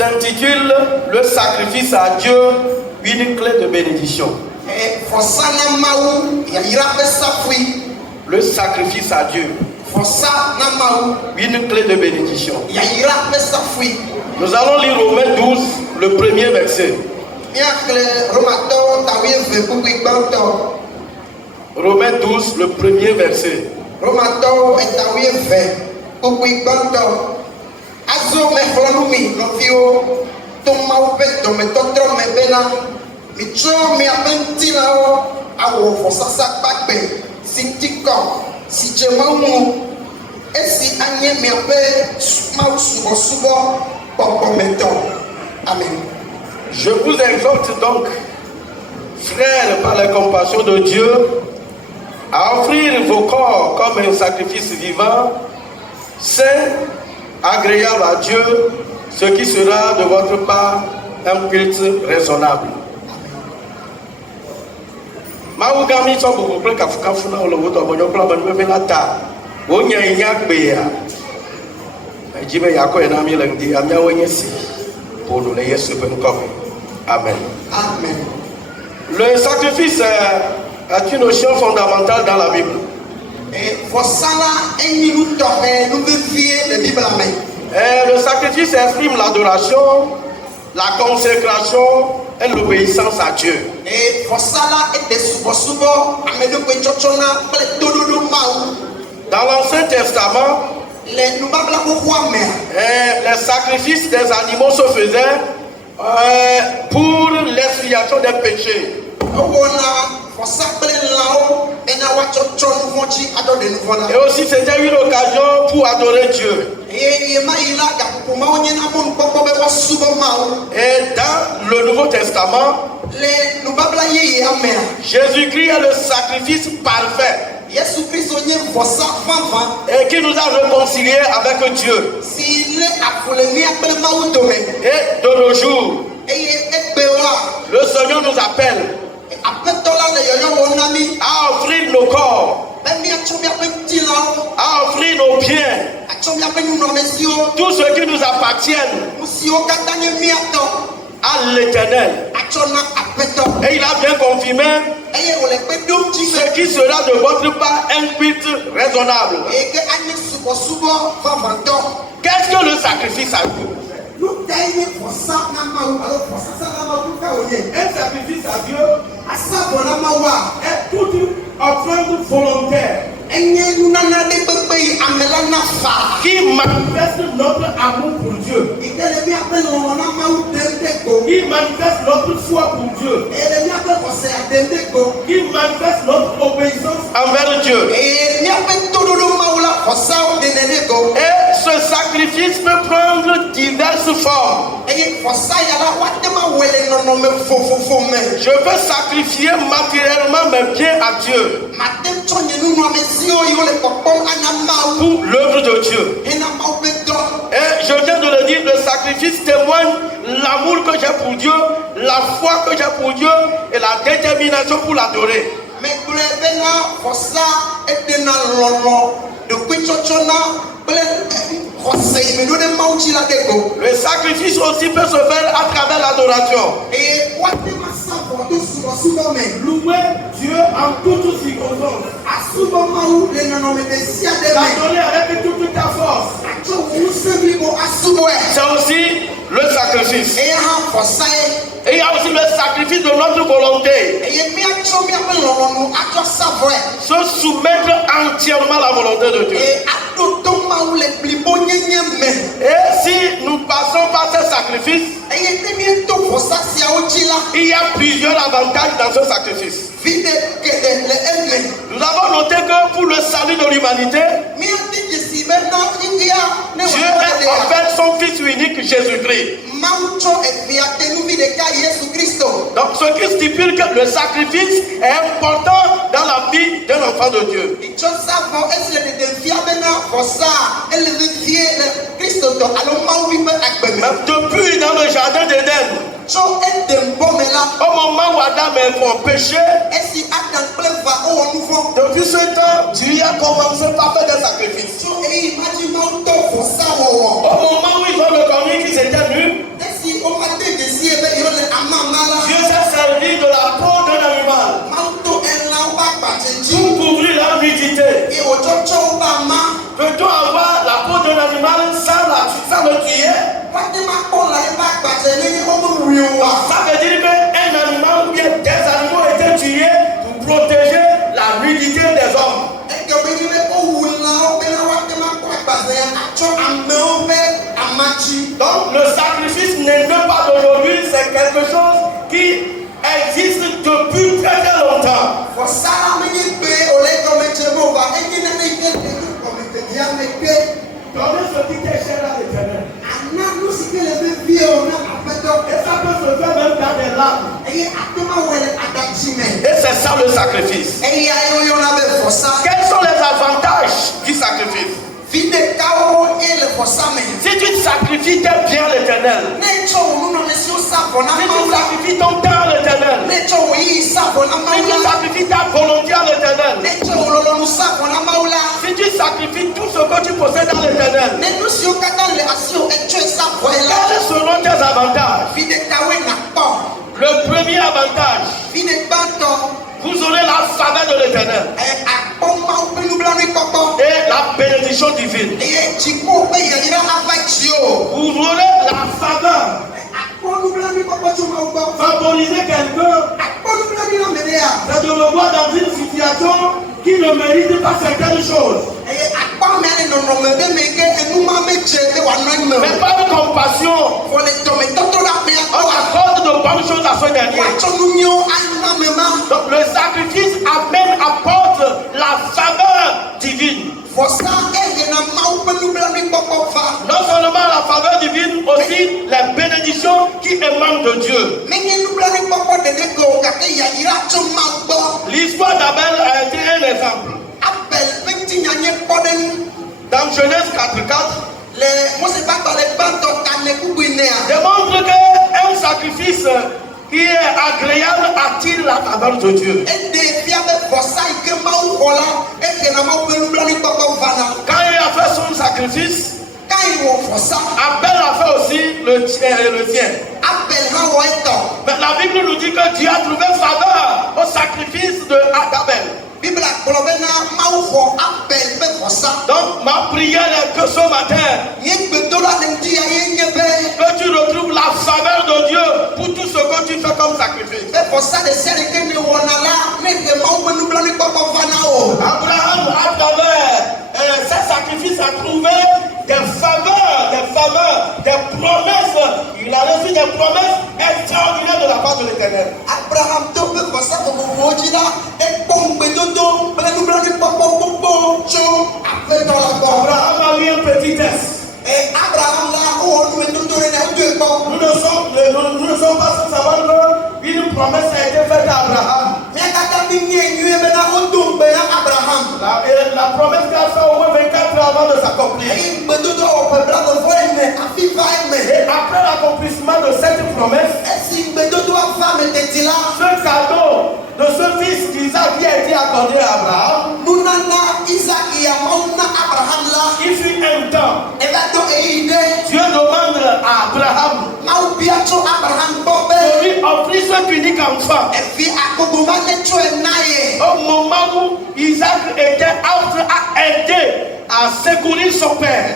s'intitule Le sacrifice à Dieu, une clé de bénédiction. Le sacrifice à Dieu, une clé de bénédiction. Nous allons lire Romains 12, le premier verset. Romains 12, le premier verset. Amen. Je vous exhorte donc, frères, par la compassion de Dieu, à offrir vos corps comme un sacrifice vivant, saint, agréable à Dieu, ce qui sera de votre part un culte raisonnable. Maougami sont beaucoup plus qu'Afrikafuna ou le vote au Monopola, mais nous avons ta. On y a une yakbéa. Jimé Yako et Nami Lendi, Amia Wenyesi, pour nous les Yesu comme. Amen. Amen. Le sacrifice est une notion fondamentale dans la Bible. Le sacrifice exprime l'adoration, la consécration et l'obéissance à Dieu. Dans l'Ancien Testament, les sacrifices des animaux se faisaient pour l'expiation des péchés. Et aussi c'était une occasion pour adorer Dieu. Et dans le Nouveau Testament, Jésus-Christ est le sacrifice parfait et qui nous a réconciliés avec Dieu. Et de nos jours, le Seigneur nous appelle à offrir nos corps, à offrir nos biens, tout ce qui nous appartient à l'Éternel. Et il a bien confirmé ce qui sera de votre part un culte raisonnable. Qu'est-ce que le sacrifice à Dieu? Un sacrifice à Dieu est toute offrande volontaire qui manifeste notre amour pour Dieu, qui manifeste notre foi pour Dieu, qui manifeste notre obéissance envers Dieu. Et ce sacrifice peut prendre diverses formes. Je veux sacrifier matériellement mes biens à Dieu pour l'œuvre de Dieu. Et je viens de le dire, le sacrifice témoigne l'amour que j'ai pour Dieu, la foi que j'ai pour Dieu et la détermination pour l'adorer. Le sacrifice aussi peut se faire à travers l'adoration. Louer Dieu en toutes circonstances. L'adorer avec toute ta force. C'est aussi le sacrifice. Et il y a aussi le sacrifice de notre volonté. Se soumettre entièrement à la volonté de Dieu. Et si nous passons par ce sacrifice, il y a plusieurs avantages dans ce sacrifice. Nous avons noté que pour le salut de l'humanité, Dieu a offert son Fils unique, Jésus-Christ. Donc ce qui stipule que le sacrifice est important dans la vie d'un enfant de Dieu. Même depuis dans le jardin d'Éden, au moment où Adam et Ève ont péché, depuis ce temps, Dieu a commencé par faire des sacrifices. Au moment où ils ont reconnu qu'ils étaient nus, Ça veut dire qu'un animal ou bien des animaux étaient tués pour protéger la nudité des hommes. Donc le sacrifice n'est même pas d'aujourd'hui, c'est quelque chose qui existe depuis très très longtemps. Donnez ce qui t'est cher à l'Éternel. Et ça peut se faire même dans des larmes. Et c'est ça le sacrifice. Quels sont les avantages du sacrifice? Si tu sacrifies tes biens à l'Éternel, si tu sacrifies ton temps à l'Éternel, si tu sacrifies ta volonté à l'Éternel, si tu sacrifies tout ce que tu possèdes à l'Éternel, quels seront tes avantages? Le premier avantage, vous aurez la faveur de l'Éternel et la bénédiction divine. Vous aurez la faveur. Favoriser quelqu'un, c'est de le voir dans une situation qui ne mérite pas certaines choses. Mais pas de compassion. On accorde de bonnes choses à ce dernier. Donc le sacrifice apporte la faveur divine. Non seulement la faveur divine, aussi les bénédictions qui émanent de Dieu. L'histoire d'Abel a été un exemple. Dans Genèse 4:4, démontre qu'un sacrifice qui est agréable attire la faveur de Dieu. Quand il a fait son sacrifice, Abel a fait aussi le tien. Mais la Bible nous dit que Dieu a trouvé faveur au sacrifice d'Abel. Donc ma prière est que ce matin, que tu retrouves la faveur de Dieu pour tout ce que tu fais comme sacrifice. Abraham, à travers ce sacrifice, a trouvé des faveurs, des promesses. Il a reçu des promesses extraordinaires de la part de l'Éternel. Abraham a eu un petit test. Nous ne sommes pas sans savoir qu'une promesse a été faite à Abraham. La promesse qu'a fait au moins 24 ans avant de s'accomplir. Et après l'accomplissement de cette promesse, ce cadeau de ce fils d'Isaac qui a été accordé à Abraham, il fut un temps. Dieu demande à Abraham de lui offrir cet unique enfant. Au moment où Isaac était apte à aider à secourir son père.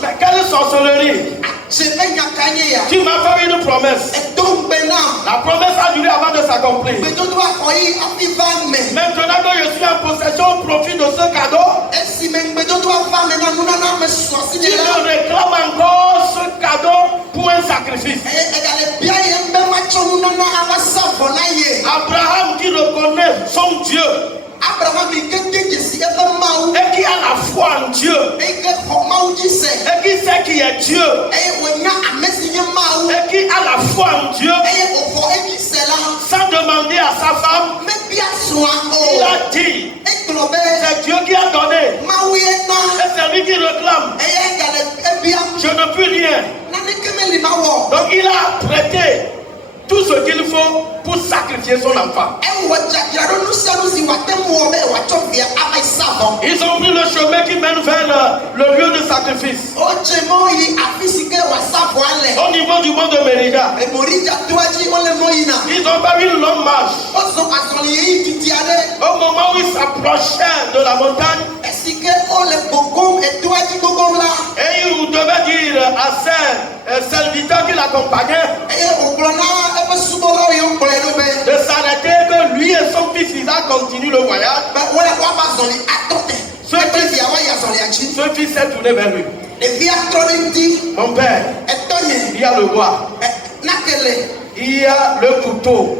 Mais quelle sorcellerie! Tu m'as fait une promesse. La promesse a duré avant de s'accomplir. Maintenant que je suis en possession au profit de ce cadeau, tu me réclames encore ce cadeau pour un sacrifice. Abraham qui reconnaît son Dieu et qui a la foi en Dieu et qui sait qui est Dieu et qui a la foi en Dieu, sans demander à sa femme, il a dit, c'est Dieu qui a donné et c'est lui qui réclame. Je ne peux rien. Donc il a prêté tout ce qu'il faut pour sacrifier son enfant. Ils ont pris le chemin qui mène vers le lieu de sacrifice. Au niveau du mont de Mérida. Ils ont pas eu une longue marche. Au moment où ils s'approchaient de la montagne, et ils devaient dire à ses serviteurs qui l'accompagnaient de s'arrêter que lui et son fils Isaac continuent le voyage. Ce fils s'est tourné vers lui. Mon père, il y a le bois, il y a le couteau,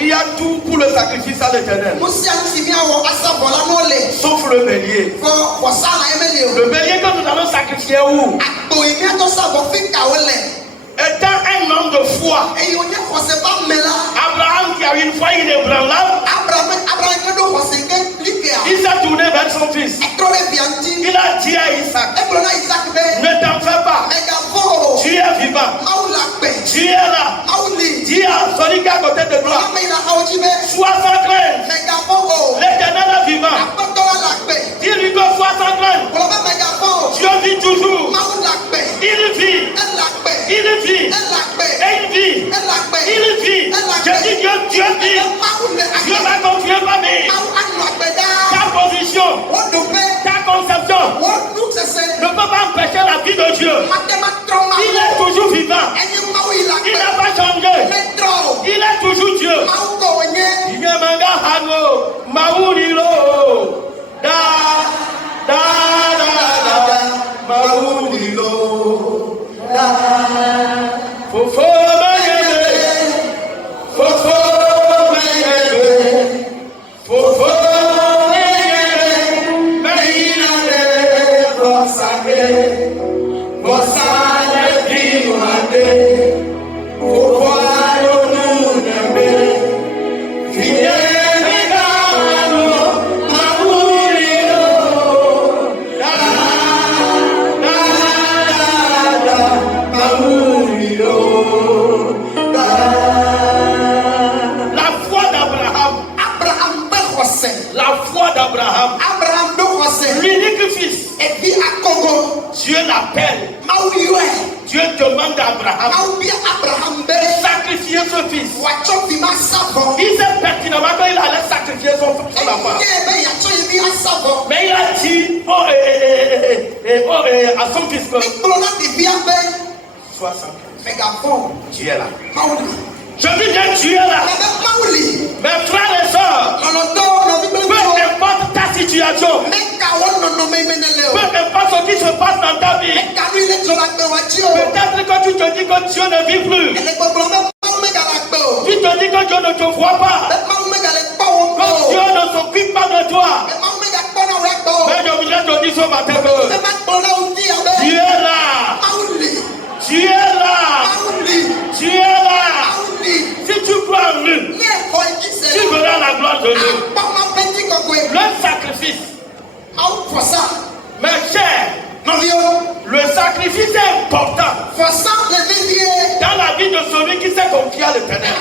il y a tout pour le sacrifice à l'Éternel. Sauf le bélier. Le bélier que nous allons sacrifier où? Étant un homme de foi, Abraham qui a une foi inébranlable, il s'est tourné vers son fils. Il a dit à Isaac, ne t'en fais pas, tu es vivant, tu es là. Dis à celui qui est à côté de toi, sois sans crainte, l'Éternel est vivant. Dis-lui que sois sans crainte, Dieu vit toujours. Il vit, il vit, et il vit, il vit. Je dis Dieu vit. Dieu va continuer par vie. Ta position, ta conception ne peut pas empêcher la vie de Dieu. Il est toujours vivant. Il n'a pas changé. Il est toujours Dieu. Dieu l'appelle. Dieu demande à Abraham de sacrifier ce fils. Il sait pertinemment qu'il allait sacrifier son enfant. Mais il a dit à son fils que sois sans crainte. Tu es là. Je dis bien tu es là. Mes frères et sœurs, peu importe ta situation, peu importe ce qui se passe dans ta vie, peut-être que tu te dis que Dieu ne vit plus. Tu te dis que Dieu ne te voit pas, que Dieu ne s'occupe pas de toi. Mais je voudrais te dire ce matin que Dieu est là. Tu es là. Tu es là. Si tu crois en lui, tu verras la gloire de Dieu. Le sacrifice. Mes chers, le sacrifice est important dans la vie de celui qui s'est confié à l'Éternel.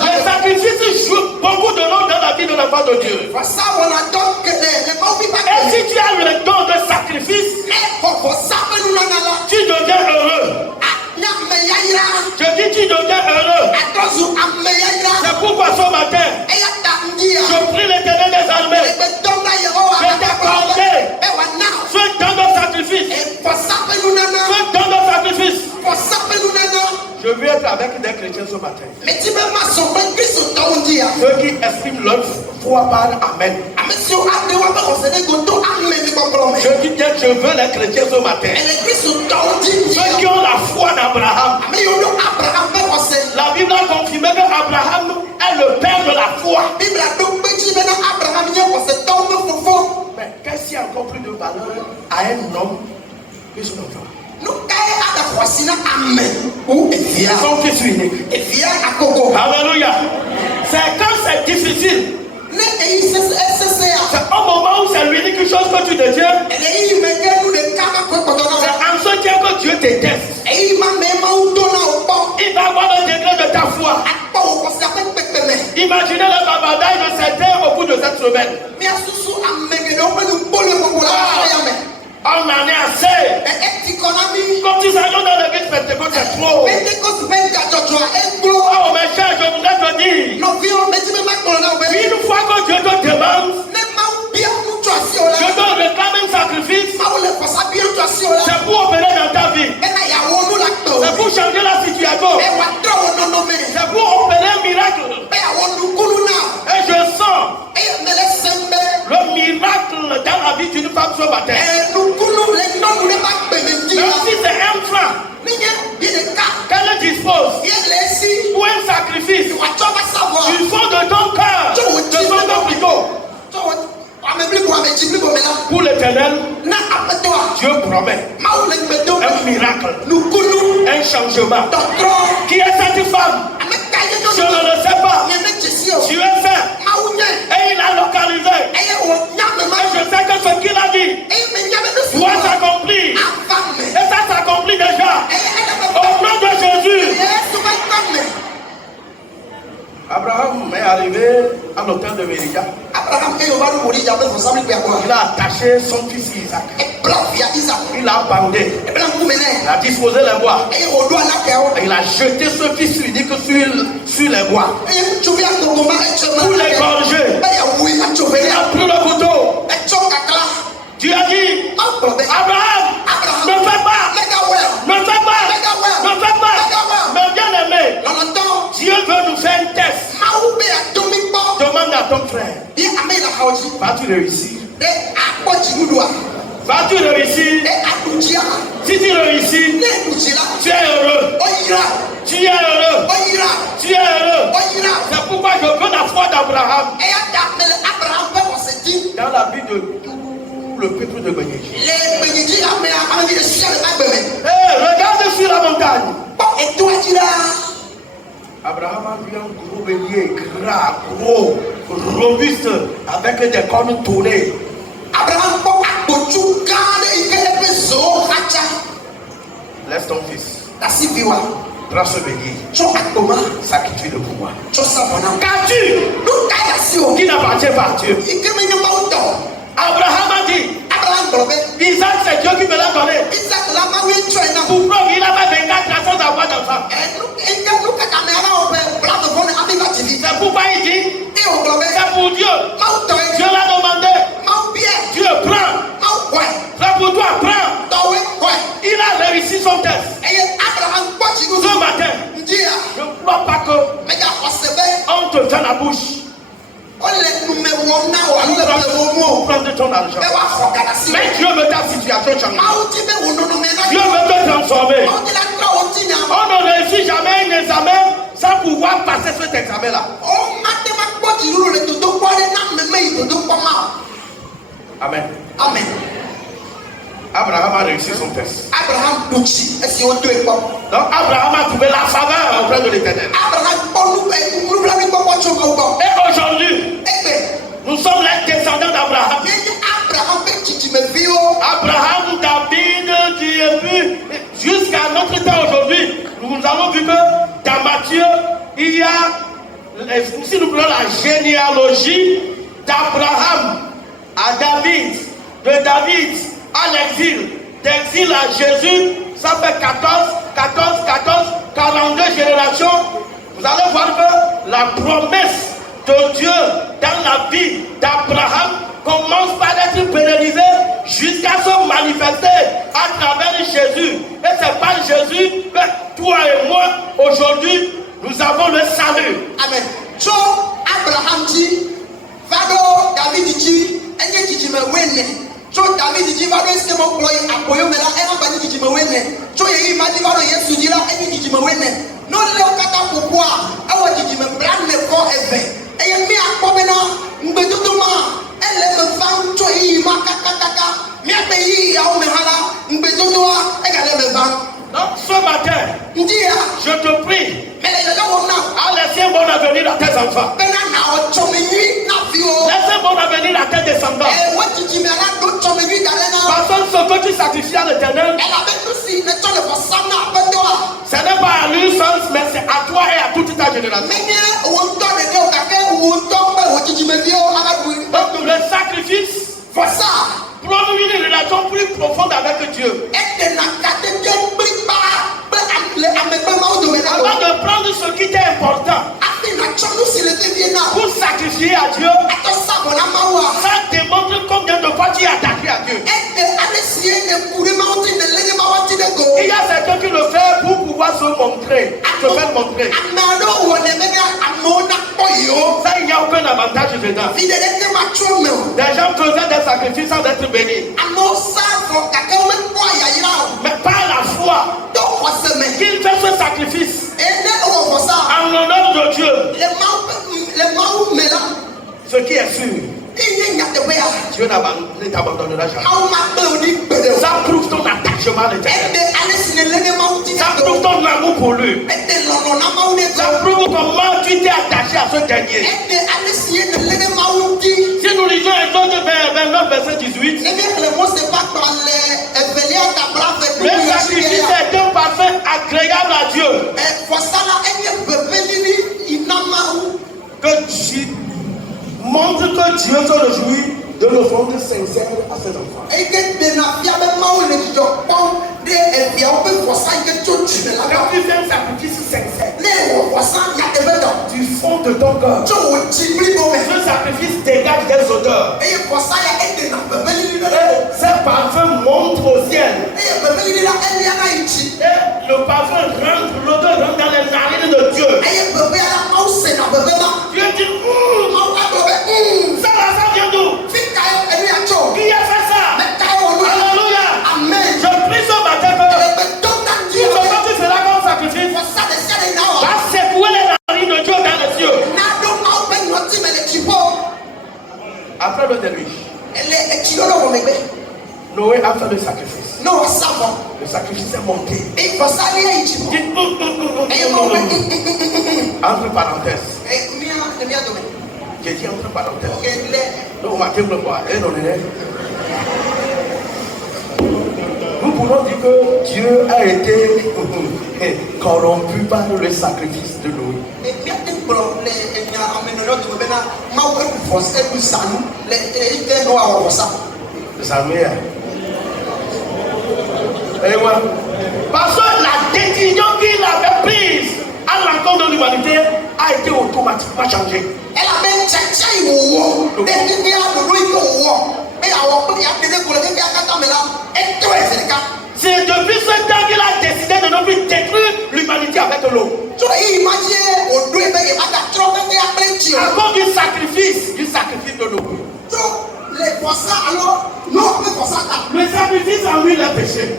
Le sacrifice joue beaucoup de rôle dans la vie de l'enfant de Dieu. Et si tu as le don de sacrifice, tu deviens heureux. Je dis tu deviens heureux. C'est pourquoi ce matin, je prie l'Éternel des armées de t'accorder ce don de sacrifice. Ce don de sacrifice. Je veux être avec des chrétiens ce matin. Ceux qui expriment leur foi par Amen. Je dis bien, je veux les chrétiens ce matin. Ceux qui ont la foi d'Abraham. La Bible a confirmé qu'Abraham est le père de la foi. Mais qu'est-ce qui a encore plus de valeur à un homme que son enfant? Son fils unique. Alléluia. C'est quand c'est difficile. C'est au moment où c'est l'unique chose que tu deviens. C'est en ce temps que Dieu déteste. Il va avoir le degré de ta foi. Imaginez le babadaï de certains au bout de cette semaine. On en est assez. Quand ils arrivent dans l'église Pentecôte, c'est trop. Oh, mes chers, je voudrais te dire, une fois que Dieu te demande, je te réclame un sacrifice, miracle dans la vie d'une femme ce matin. Même si c'est un franc qu'elle dispose ou un sacrifice, il faut de ton cœur, de ton cœur plutôt. Pour l'Éternel, Dieu promet un miracle, un changement. Qui est cette femme? Je ne le sais pas. Dieu fait. Et il a localisé. Et je sais que ce qu'il a dit doit s'accomplir. Et ça s'accomplit déjà. Au nom de Jésus. Abraham est arrivé à l'hôtel de Mérida. Il a attaché son fils Isaac. Il l'a bandé. Il a disposé les bois. Et il a jeté ce fils unique sur les bois. Pour l'égorger. Il a pris le couteau. Tu as dit, Abraham, ne fais pas. Ne fais pas. Ne fais pas. Mais bien aimé, Dieu veut nous faire un test. Demande à ton frère. Vas-tu réussir? Vas-tu réussir? Si tu réussis, tu es heureux. Tu es heureux. Tu es heureux. C'est pourquoi je veux la foi d'Abraham dans la vie de tout le peuple de Bénédicte. Regarde sur la montagne. Abraham a vu un gros bélier, gras, gros, robuste, avec des cornes tournées. Laisse ton fils. Prends ce bélier. Sacrifie-le pour moi. Qu'as-tu qui n'appartient pas à Dieu? Abraham a dit, Isaac, c'est Dieu qui me l'a donné. Pour preuve, il avait 24 ans sans avoir d'enfant. C'est pourquoi il dit, c'est pour Dieu. Dieu l'a demandé. Dieu prend. C'est pour toi, prends. Il a réussi son test. Ce matin, je ne crois pas qu'on te tient la bouche. Prendre ton argent. Mais Dieu veut ta situation changer. Dieu veut te transformer. On ne réussit jamais un examen sans pouvoir passer cet examen-là. Amen. Amen. Abraham a réussi son test. Donc Abraham a trouvé la faveur auprès de l'Éternel. Et aujourd'hui, nous sommes les descendants d'Abraham. Abraham, David, Dieu, jusqu'à notre temps aujourd'hui, nous avons vu que dans Matthieu, il y a, si nous prenons la généalogie d'Abraham à David, de David à l'exil, d'exil à Jésus, ça fait 42 générations. Vous allez voir que la promesse de Dieu dans la vie d'Abraham commence par être pérennisée jusqu'à se manifester à travers Jésus. Et c'est par Jésus que toi et moi, aujourd'hui, nous avons le salut. Amen. So, Abraham dit, Vado David dit, so David dit vado est-ce que mon ploy apoyo mela e ma bani dit me wenne so ye ma di vado Yesu dit la e dit me wenne no le okata popo a awo dit me brand me ko eve e ye mi akobena ngbedodo ma ele me van so yi ma kakaka mi ape yi ya o me hala ngbedodo a e ga le me van. Donc ce matin, je te prie, à laisser un bon avenir à tes enfants. Laisse un bon avenir à tes descendants. Parce que ce que tu sacrifies à l'Éternel, ce n'est pas à lui seul, mais c'est à toi et à toute ta génération. Donc le sacrifice, produit une relation plus profonde avec Dieu. Avant de prendre ce qui est important pour sacrifier à Dieu, ça démontre combien de fois tu es attaqué à Dieu. Il y a certains qui le font pour pouvoir se montrer, se faire montrer. Ça, il n'y a aucun avantage dedans. Des gens faisaient des sacrifices ne t'abandonnera jamais. Mawu ma gblẽ wò ɖi gbeɖe o. Ça prouve ton attachement à l'éternel. Ede ale si nèlé ne Mawu ti Ça ne prouve do. ton amour pour lui. Ede lɔlɔ na Mawu ne Ça do. prouve comment tu t'es attaché à ce dernier. Ede ale si ye nèlé ne Mawu ti. Si nous lisons Exode 29, verset 18, Ne míexlẽ Mose ƒe agbalẽ evelia Dabra le sacrifice est un parfum agréable à Dieu. Vɔsala enye ʋeʋẽlili yi na Mawu. Que tu montres que Dieu se réjouit de l'offrande sincère à ses enfants. Eye ke ɖena fia be Mawu le dzidzɔ kpɔm ɖe eviawo ƒe vɔsa yi ke tso dzime la Quand gbɔ. tu fais un sacrifice sincère, Ne wɔ vɔsa nyateƒetɔ du fond de ton cœur, tso wò dzi blibo me. ce sacrifice dégage des odeurs. Eye vɔsa ya eɖena ʋeʋẽlili ɖe. Et ces parfums montent au ciel. Eye ʋeʋẽlili la elia na yi dzi. Et le parfum rentre, l'odeur rentre dans les narines de Dieu. Eye ʋeʋẽa la Mawu sena ʋeʋẽ ma. Dieu dit, Mawu agblɔ be ça là, ça vient d'où? fi ka ye enu ya tso. Qui a fait ça? Me ka ye wò nu. Alléluia. Amen. Je prie ce matin que Egbe dom na tout dzi ce be que tu feras comme sacrifice vɔsa ɖe sia ɖe yi na wɔ. va secouer les narines de Dieu dans les cieux. Na ɖo Mawu ƒe ŋɔti me le dziƒo. Après le déluge, Ele etsi ɖo ɖe wò megbe. Noé a fait le sacrifice. Ne wòsa vɔ. Le sacrifice est monté. Eye vɔsa li ye yi dziƒo. Dit, Eye Mawu be entre parenthèses. mía dome. J'ai dit entre parenthèses. Ok, le Donc on va dire le quoi. Et non, nous pouvons dire que Dieu a été corrompu par le sacrifice de Noé. mía te kplɔ le enya amenɔnɔ dome bena Mawu eɖu vɔsa eɖu zãnu le eye ne wòawɔ vɔsa. Samuel. Et ouais. Parce que la décision qu'il avait prise à l'encontre de l'humanité a été automatiquement changée. Elabe tsatsa yi wòwɔ ɖe ɖeɖe aɖoɖo yi ke wòwɔ be awɔ kple yaɖe ɖe ko le ɖeɖea katã me la eto eze ɖeka. C'est depuis ce temps qu'il a décidé de ne plus détruire l'humanité avec l'eau. Tso eyi ma dzie wòɖoe be yeva gatrɔ xexe akple tsi À o. cause du sacrifice de l'eau. Tso le vɔsa alo n'o ƒe vɔsa ta. Le sacrifice ennuie les péchés.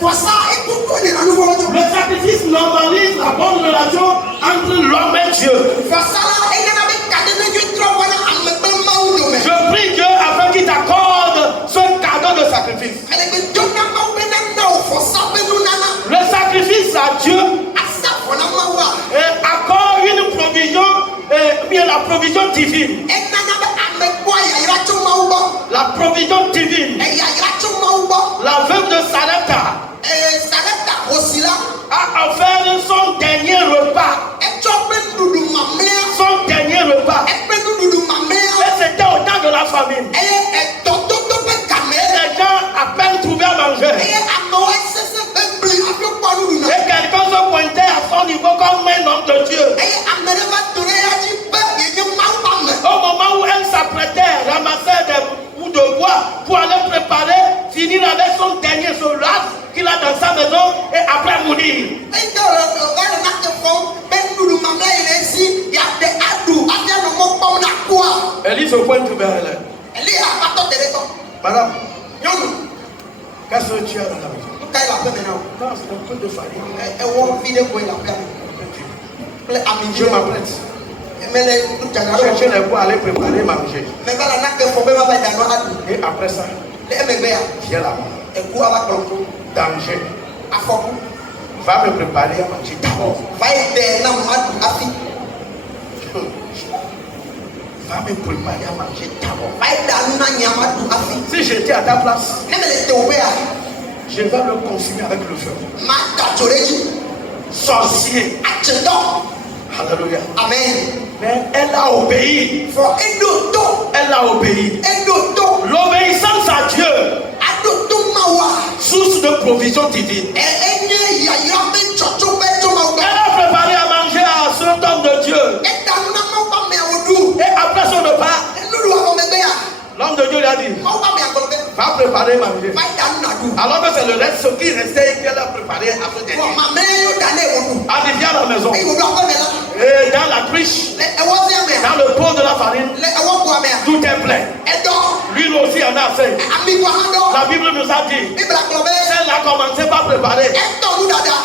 Vɔsa ekuku ɖe na nu vɔ̃ tso. Le sacrifice normalise la bonne relation entre l'homme et Dieu. Vɔsa la eyana be kaɖeɖedzo trɔ wɔna ame kple Mawu dome. Je prie Dieu afin qu'il t'accorde ce cadeau de sacrifice. Ele be do na Mawu be nana wò vɔsa ƒe nunana. Le sacrifice à Dieu Asa vɔ na Mawua. accorde une provision, bien la provision divine. Enana be ame kpɔ yayra tso Mawu gbɔ. La provision divine. Eyayra tso Mawu gbɔ. La veuve de Sarepta Sarepta hosi la. a offert son dernier repas. Etsɔ ƒe nuɖuɖu mamlɛa. Son dernier repas. Eƒe nuɖuɖu mamlɛa. Et c'était au temps de la famine. Eye etɔdodo ƒe game. Les gens à peine trouvaient à manger. Eye amewo esese be bli hafi kpɔ nuɖuɖu. Et quelqu'un se pointait à son niveau comme un homme de Dieu. Eye ame ɖe va do ɖe ya dzi be yenye Mawu ƒe ame. Au moment où elle s'apprêtait à ramasser des bouts de bois pour aller préparer, finir avec son dernier soldat qu'il a dans sa maison et après mourir. Eye ke va le nake fɔm be nuɖuɖu mamlɛa yi le esi yaɖe aɖu hafi anɔ mɔ kpɔm na kua. Élie se pointe vers elle. Elia va tɔ te ɖe tɔ. Madame, Nyɔnu, qu'est-ce que tu as dans la maison? nu ka ye le aƒe me na wo? Non, c'est un peu de farine. Ewɔ vi ɖe koe le aƒea me kple ami Je vi ɖe. m'apprête. Mele nudzadzra ɖe Chercher wɔ. les bois, aller préparer, manger. Me va le nake fɔm be va va da nɔ aɖu. Et après ça, Le emegbe ya, viens là-bas. eku ava kplɔ to. Danger. Afɔku. Va me préparer à manger d'abord. Va yi dɛ na mo aɖu hafi. Va me préparer à manger d'abord. Va yi da nu na nye ama aɖu hafi. Si j'étais à ta place, Ne me le te wo be ya, je vais le consumer avec le feu. ma da dzo ɖe dzi. Sorcier. Atsetɔ. Alléluia. Amen. Mais elle a obéi. Fɔ eɖo to. Elle a obéi. Eɖo to. L'obéissance à Dieu, Aɖo to Mawua. source de provision divine. Enye yayra ƒe tsɔtso ƒe tso Mawu Elle gbɔ. a préparé à manger à cet homme de Dieu. Eda nu na Mawu ƒe ameawo ɖu. Et après son repas, Nuɖu afɔ megbe ya, l'homme de Dieu lui a dit, Mawu ƒe amea gblɔ be va préparer manger. va yi da nu na ɖu. Alors que c'est le reste, ce qui restait, qu'elle a préparé à ce Vɔ dernier. mamlɛ yewo da ne wo ɖu. Elle dit, viens à la maison. Eye wòɖo aƒe me la. Et dans la cruche, Le ewɔzia mea. dans le pot de la farine, Le ewɔgoa mea. tout est plein. Eɖɔ. L'huile aussi en a fait. Ami gɔa hã ɖɔ. La Bible nous a dit, Bibla gblɔ be elle a commencé par préparer. etɔ nuɖaɖa.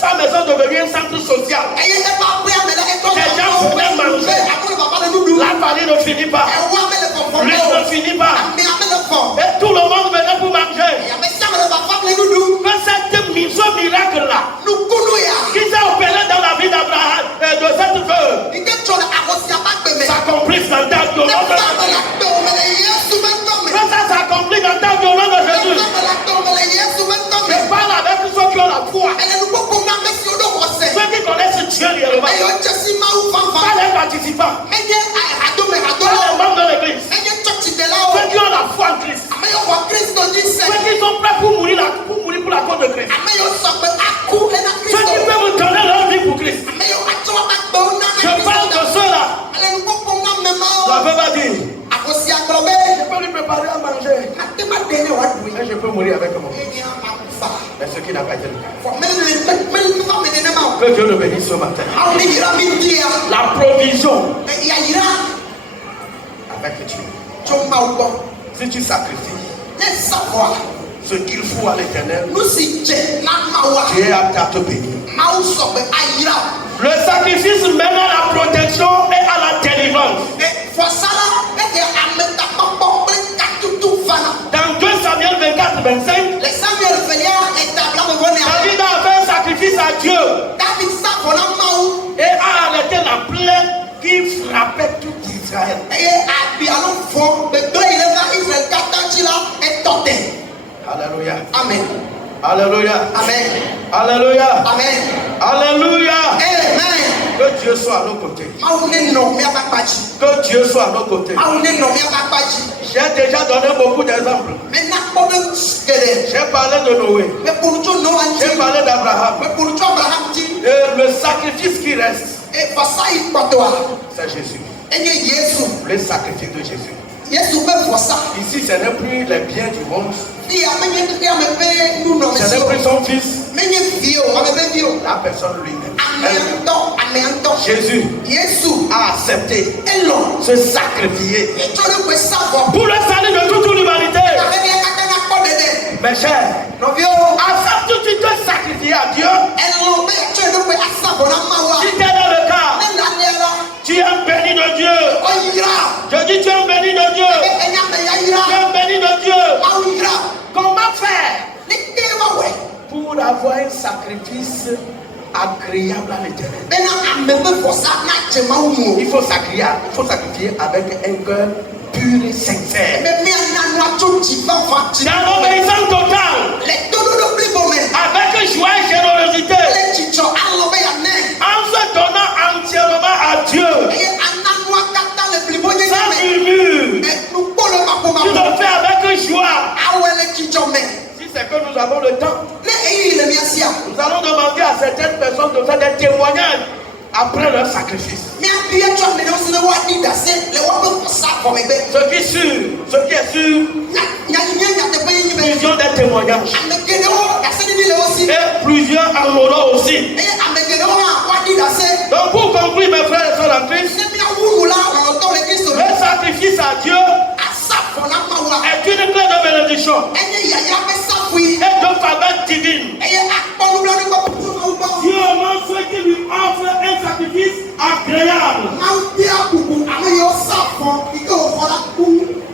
Sa maison devenue un centre social. Eye eƒe aƒea me la etɔ Les gens voulaient manger. be aƒe le papa le nuɖu. La farine ne finit pas. Ewɔa me le fɔfɔ L'huile o. ne finit pas. gouvernement, eye wotse si mawu pas fanfa les participants, enye pas hadolawo les membres de l'église, enye tsɔtsidelawo ceux qui ont la foi en Christ, ame yiwo xɔ kristo dzi se ceux qui sont prêts pour mourir pour la cause de Christ, ame yiwo sɔgbe aku ena ceux qui kristo peuvent donner leur vie pour Christ. ame yiwo atsɔ woƒe agbewo na Je parle de ceux-là. ale nukpɔkpɔ na La memawo veuve a dit, akosi agblɔ be je peux lui préparer à manger, ate ma de ne woaɖui mais je peux mourir avec mon fils. eye amakufa Mais ce qui n'a pas été le cas. fɔ mele va me nenema o Que Dieu le bénisse ce matin. awo ne yira mi dia La provision yayira avec Dieu. tso mawu gbɔ Si tu sacrifies ne savɔa ce qu'il faut à l'éternel, nu si dze na mawua Dieu a apte à te bénir. mawu sɔgbe ayira Le sacrifice mène à la protection et à la délivrance. fɔsala eke ametakpɔkpɔ kple katutu vana Dans 2 Samuel 24-25, le samuel velia etabla me bɔ nea David a fait un sacrifice à Dieu david savɔ na mawu et a arrêté la plaie qui frappait tout Israël. eye abi alo vɔ gbegble yi le va israel katã dzi la etɔ te Alléluia. amen Alléluia. amen Alléluia. amen Alléluia. amen Que Dieu soit à nos côtés. mawu ne nɔ miaƒe akpa dzi Que Dieu soit à nos côtés. mawu ne nɔ miaƒe akpa dzi J'ai déjà donné beaucoup d'exemples. mɛ nakpɔ ɖe geɖe J'ai parlé de Noé. mɛ ƒonu tso noa J'ai ŋuti parlé d'Abraham. mɛ ƒonu tso abraham ŋuti Et le sacrifice qui reste, vɔsa yi kpɔtɔa c'est Jésus. enye yesu Le sacrifice de Jésus. yesu ƒe vɔsa Ici, ce n'est plus les biens du monde. fi amenye fi ame ƒe Ce nunɔmesi n'est o plus son fils. menye vi o ame ƒe vi o La personne lui-même. amea ŋutɔ Jésus yesu a accepté elɔ se sacrifier etsɔ ɖe koe sa vɔ pour le salut de toute l'humanité. abe ne katã nakpɔ ɖeɖe Mes chers, nɔviwo accepte tout de te sacrifier à Dieu. elɔ be yatsɔ ɖe koe asa vɔ na mawua Si tu es dans le cas, ne nanea la tu es un béni de Dieu. ɔyira Je dis tu es un béni de Dieu. be enya me yayira Tu es un béni de Dieu. mawu yira Comment faire ne te wa wɛ pour avoir un sacrifice agréable à l'éternel? bena ame ƒe vɔsa nadze mawu nu Il faut sacrifier avec un cœur pur et sincère. o mɛ miana nua tso dzi vava dzi Dans l'obéissance totale, le toɖoɖo blibo me avec joie et générosité, le dzidzɔ alɔ be yanɛ en se donnant entièrement à Dieu, eye ana nua katã le blibo nye sans me murmure. nukpɔ le Tu maƒomaƒo le fais avec joie. awɔe le dzidzɔ me Si c'est que nous avons le temps, ne eyi le mia sia nous allons demander à certaines personnes de faire des témoignages après leur sacrifice. miabi etsɔ ame ɖewo si ne woaɖi ɖase le woaƒe vɔsa gɔme be Ce qui est sûr, nye nyateƒe ye nyi be plusieurs des témoignages. ame geɖewo ɖaseɖiɖi le wo si Et plusieurs en auront aussi. eye ame geɖewo hã woaɖi ɖase Donc pour conclure, mes frères et sœurs en Christ, ne miawu nu la lɔlɔtɔ le kristo le sacrifice à Dieu asa vɔ na mawua est une clé de bénédiction enye yaya ƒe safui et de faveur divine. eye akpɔ nublanui gbɔ ƒoƒo mawu gbɔ Dieu honore ceux qui lui offrent un sacrifice agréable. mawu bia bubu ame yiwo sa vɔ yi ke wòxɔ la ku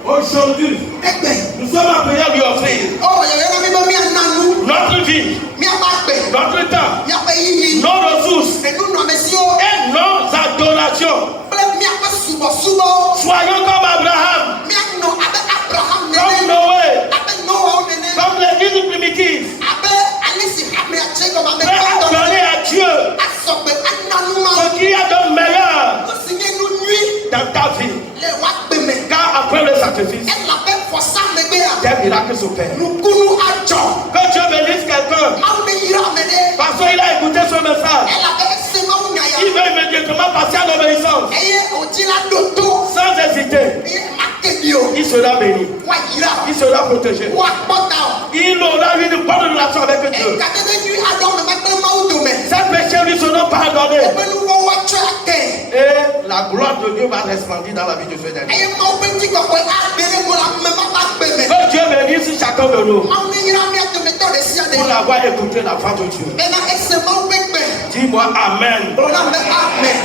Aujourd'hui, egbe nous sommes appelés à lui offrir o yɛyɛ na mi be miana nu notre vie, miaƒe agbe notre temps, miaƒe yiyi nos ressources enunɔmesiwo et nos adorations. kple miaƒe subɔsubɔwo Soyons comme Abraham, mianɔ abe abraham comme nene Noé, abe noawo nene comme l'église primitive, abe ale si hamea tse gɔme ame prêts à gbãtɔ donner à Dieu asɔgbe ana nu ma ce qu'il y a de meilleur nu si nye nu nyui dans ta vie. le woagbe me Car après le sacrifice, elabe vɔsa megbea des miracles s'opèrent. nukunu adzɔ Que Dieu bénisse quelqu'un mawu ne yira ame ɖe parce qu'il a écouté ce message. elabe ese mawu nya Il ya veut immédiatement passer à l'obéissance eye wòdzi la ɖo to sans hésiter. eye makebi o Il sera béni, woayira il sera protégé. woakpɔ ta o Il aura une bonne relation avec Dieu. egadede nyui aɖewo me kple mawu dome Ses péchés lui seront pardonnés. ebe nuwɔwɔ atsɔe ake Et la gloire de Dieu va resplendir dans la vie de ce dernier. eye mawu ƒe ŋutikɔkɔe agbe ɖe go le ame ma ƒe agbe me Que Dieu bénisse chacun de nous mawu ne yra mia dometɔ ɖe sia pour ɖe avoir écouté la voix de Dieu. bena ese mawu ƒe gbe Dis-moi Amen. gblɔ na me amen